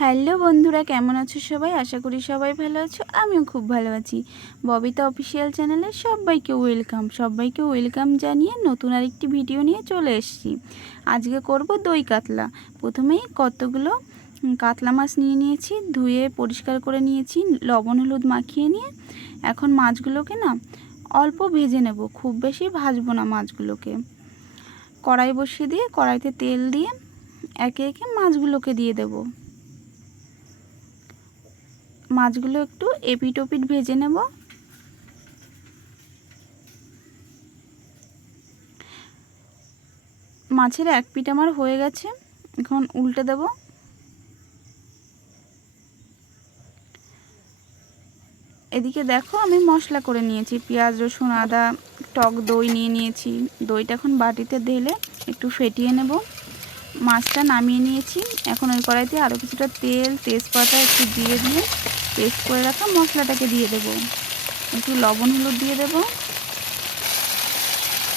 Hello বন্ধুরা, কেমন আছো সবাই? আশা করি সবাই ভালো আছো। আমিও খুব ভালো আছি। ববিতা অফিসিয়াল চ্যানেলে সবাইকে ওয়েলকাম জানিয়ে নতুন আরেকটি ভিডিও নিয়ে চলে এসেছি। আজকে করব দই কাতলা। প্রথমেই কতগুলো কাতলা মাছ নিয়ে নিয়েছি, ধুয়ে পরিষ্কার করে নিয়েছি, লবণ হলুদ মাখিয়ে নিয়ে এখন মাছগুলোকে না অল্প ভেজে নেব, খুব বেশি ভাজবো না মাছগুলোকে। কড়াই বসিয়ে দিয়ে কড়াইতে তেল দিয়ে একে একে মাছগুলোকে দিয়ে দেবো। মাছগুলো একটু এপিট ওপিট ভেজে নেব। মাছের এক পিঠ আমার হয়ে গেছে, এখন উল্টে দেব। এদিকে দেখো আমি মশলা করে নিয়েছি, পেঁয়াজ রসুন আদা টক দই নিয়ে নিয়েছি। দইটা এখন বাটিতে ঢেলে একটু ফেটিয়ে নেব। মাছটা নামিয়ে নিয়েছি। এখন ওই কড়াইতে আরও কিছুটা তেল তেজপাতা একটু দিয়ে পেস্ট করে রাখা মশলাটাকে দিয়ে দেব। একটু লবণ হলুদ দিয়ে দেব,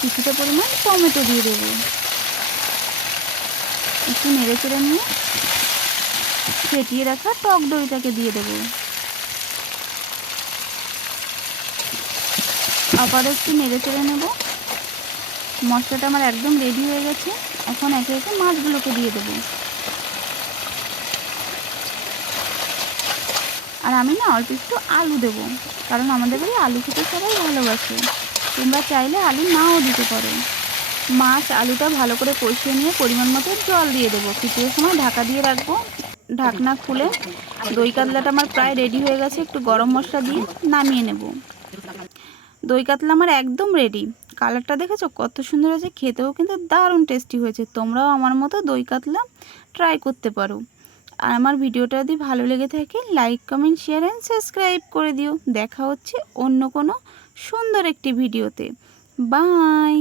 কিছুটা পরিমাণ টমেটো দিয়ে দেবো। একটু নেড়ে চেড়ে নিয়ে ফেটিয়ে রাখা টক দইটাকে দিয়ে দেবো। আবার একটু নেড়ে চেড়ে নেব। মশলাটা আমার একদম রেডি হয়ে গেছে। এখন একে একে মাছগুলোকে দিয়ে দেবো। আর আমি না অল্প একটু আলু দেবো, কারণ আমাদের বাড়ি আলু খেতে সবাই ভালোবাসে। তোমরা চাইলে আলু নাও দিতে পারো। মাছ আলুটা ভালো করে কষিয়ে নিয়ে পরিমাণ মতো জল দিয়ে দেবো। কিছুর সময় ঢাকা দিয়ে রাখবো। ঢাকনা খুলে দই কাতলাটা আমার প্রায় রেডি হয়ে গেছে। একটু গরম মশলা দিয়ে নামিয়ে নেব। দই কাতলা আমার একদম রেডি। কালারটা দেখেছো কত সুন্দর হয়েছে, খেতেও কিন্তু দারুণ টেস্টি হয়েছে। তোমরাও আমার মতো দই কাতলা ট্রাই করতে পারো। আর আমার ভিডিওটা যদি ভালো লেগে থাকে like comment share and subscribe করে দিও। দেখা হচ্ছে অন্য কোনো সুন্দর একটি ভিডিওতে। বাই।